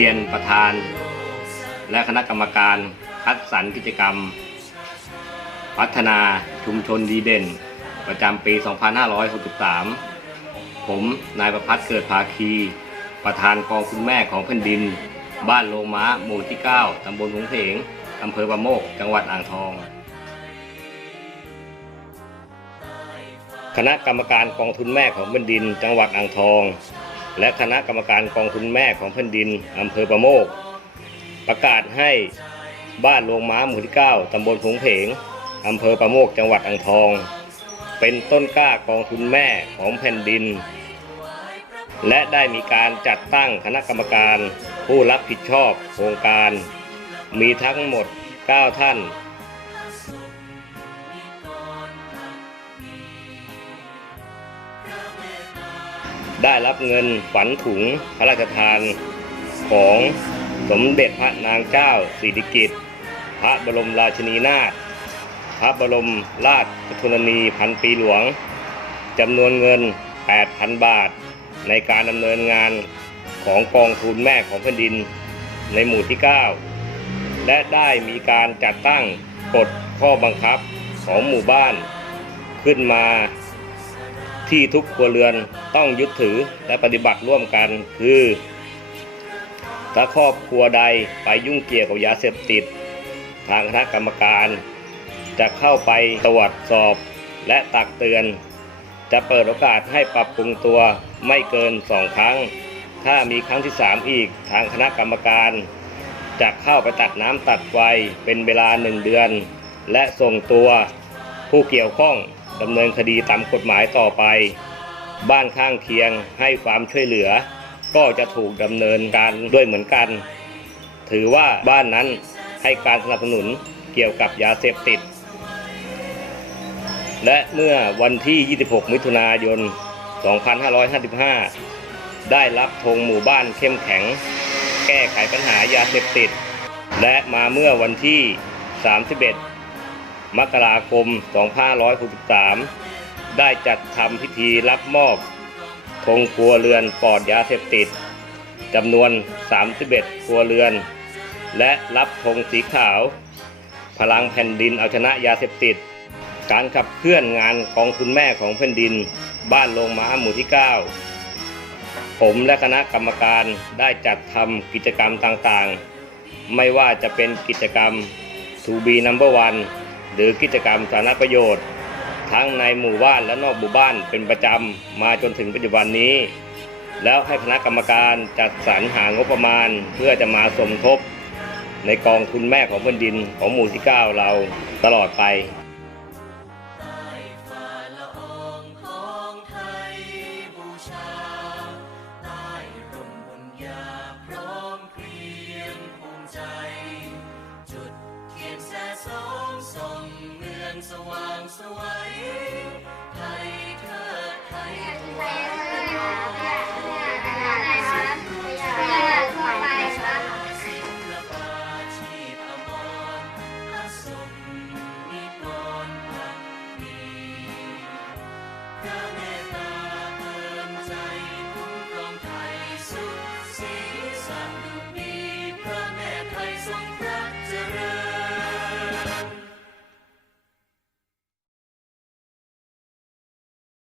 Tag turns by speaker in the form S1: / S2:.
S1: เรียนประธาน และคณะกรรมการคัดสรรกิจกรรม พัฒนาชุมชนดีเด่น ประจำปี 2563 ผมนายประพัฒน์เกิดภาคี ประธานกองคุณแม่ของแผ่นดิน บ้านโลม้าหมู่ที่ 9 ตำบลหงเพงอำเภอประโมก จังหวัดอ่างทอง คณะกรรมการกองทุนแม่ของแผ่นดิน จังหวัดอ่างทอง และคณะกรรมการกองทุนแม่ของแผ่นดินอำเภอประโมก ประกาศให้บ้านโรงม้าหมู่ที่ 9 ตำบลผงเพงอำเภอประโมกจังหวัดอ่างทอง เป็นต้นกล้ากองทุนแม่ของแผ่นดิน และได้มีการจัดตั้งคณะกรรมการผู้รับผิดชอบโครงการ มีทั้งหมด 9 ท่าน ได้รับเงินฝันถุงพระราชทานของสมเด็จพระนางเจ้าสิริกิติ์พระบรมราชินีนาถพระบรมราชชนนีพันปีหลวงจำนวนเงิน 8,000 บาท ในการดำเนินงานของกองทุนแม่ของแผ่นดินในหมู่ที่ 9 และได้มีการจัดตั้งกฎข้อบังคับของหมู่บ้าน ขึ้นมา ที่ทุกครัวเรือนต้องยึดถือและปฏิบัติร่วมกันคือ ถ้าครอบครัวใดไปยุ่งเกี่ยวกับยาเสพติด ทางคณะกรรมการ จะเข้าไปตรวจสอบและตักเตือน จะเปิดโอกาสให้ปรับปรุงตัวไม่เกินสองครั้ง ถ้ามีครั้งที่สามอีกทางคณะกรรมการ จะเข้าไปตัดน้ำตัดไฟเป็นเวลาหนึ่งเดือน และส่งตัวผู้เกี่ยวข้อง ดำเนินคดีตามกฎหมายต่อไป บ้านข้างเคียงให้ความช่วยเหลือ ก็จะถูกดำเนินการด้วยเหมือนกัน ถือว่าบ้านนั้นให้การสนับสนุนเกี่ยวกับยาเสพติด และเมื่อวันที่ 26 มิถุนายน 2555 ได้รับธงหมู่บ้านเข้มแข็ง แก้ไขปัญหายาเสพติด และมาเมื่อวันที่ 31 มกราคม 2563 ได้จัดทำพิธีรับมอบธงครัวเรือนปลอดยาเสพติดจำนวน 31 ครัวเรือน และรับธงสีขาว พลังแผ่นดินเอาชนะยาเสพติด การขับเคลื่อนงานกองทุนแม่ของแผ่นดิน บ้านโรงม้าหมู่ที่ 9 ผมและคณะกรรมการได้จัดทำกิจกรรมต่างๆ ไม่ว่าจะเป็นกิจกรรม To be number one หรือกิจกรรมสาธารณประโยชน์ ทั้งในหมู่บ้านและนอกหมู่บ้านเป็นประจำมาจนถึงปัจจุบันนี้ แล้วให้คณะกรรมการจัดสรรหางบประมาณ เพื่อจะมาสมทบ ในกองทุนแม่ของแผ่นดินของหมู่ที่ 9 เราตลอดไป
S2: สว่างสวัยไทยเทิดไทยถวาย